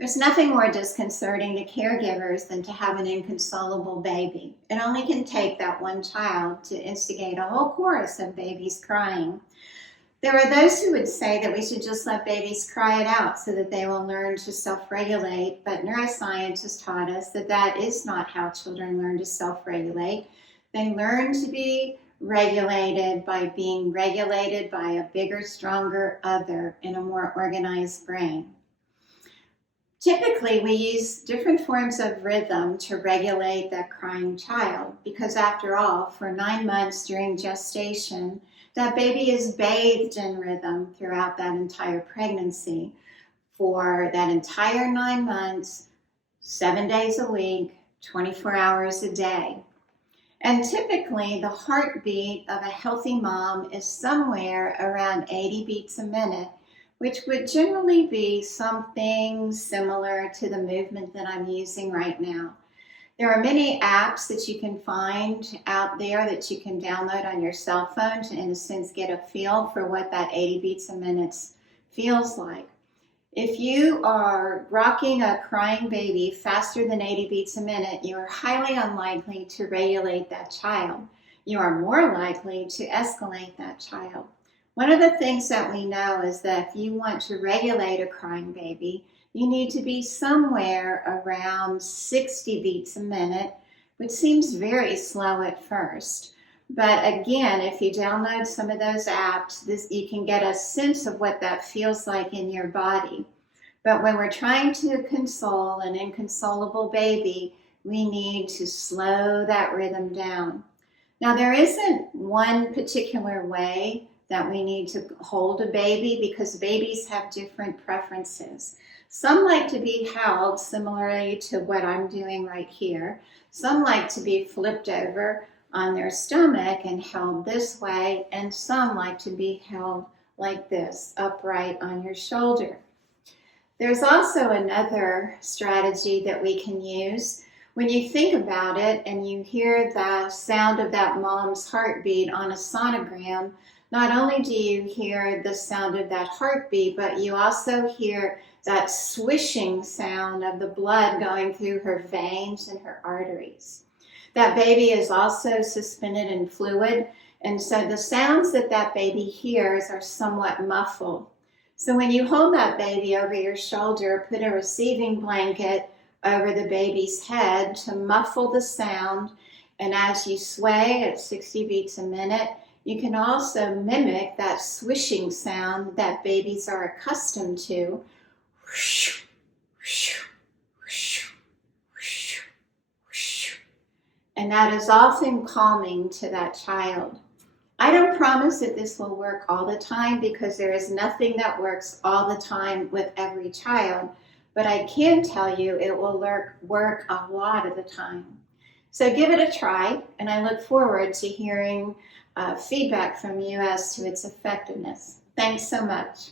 There's nothing more disconcerting to caregivers than to have an inconsolable baby. It only can take that one child to instigate a whole chorus of babies crying. There are those who would say that we should just let babies cry it out so that they will learn to self-regulate, but neuroscience has taught us that that is not how children learn to self-regulate. They learn to be regulated by being regulated by a bigger, stronger other in a more organized brain. Typically, we use different forms of rhythm to regulate that crying child because, after all, for 9 months during gestation, that baby is bathed in rhythm throughout that entire pregnancy. For that entire 9 months, 7 days a week, 24 hours a day. And typically, the heartbeat of a healthy mom is somewhere around 80 beats a minute, which would generally be something similar to the movement that I'm using right now. There are many apps that you can find out there that you can download on your cell phone to, in a sense, get a feel for what that 80 beats a minute feels like. If you are rocking a crying baby faster than 80 beats a minute, you are highly unlikely to regulate that child. You are more likely to escalate that child. One of the things that we know is that if you want to regulate a crying baby, you need to be somewhere around 60 beats a minute, which seems very slow at first. But again, if you download some of those apps, you can get a sense of what that feels like in your body. But when we're trying to console an inconsolable baby, we need to slow that rhythm down. Now, there isn't one particular way that we need to hold a baby because babies have different preferences. Some like to be held similarly to what I'm doing right here. Some like to be flipped over on their stomach and held this way, and some like to be held like this, upright on your shoulder. There's also another strategy that we can use. When you think about it and you hear the sound of that mom's heartbeat on a sonogram, not only do you hear the sound of that heartbeat, but you also hear that swishing sound of the blood going through her veins and her arteries. That baby is also suspended in fluid, and so the sounds that that baby hears are somewhat muffled. So when you hold that baby over your shoulder, put a receiving blanket over the baby's head to muffle the sound, and as you sway at 60 beats a minute, you can also mimic that swishing sound that babies are accustomed to. And that is often calming to that child. I don't promise that this will work all the time because there is nothing that works all the time with every child, but I can tell you it will work a lot of the time. So give it a try, and I look forward to hearing feedback from you as to its effectiveness. Thanks so much.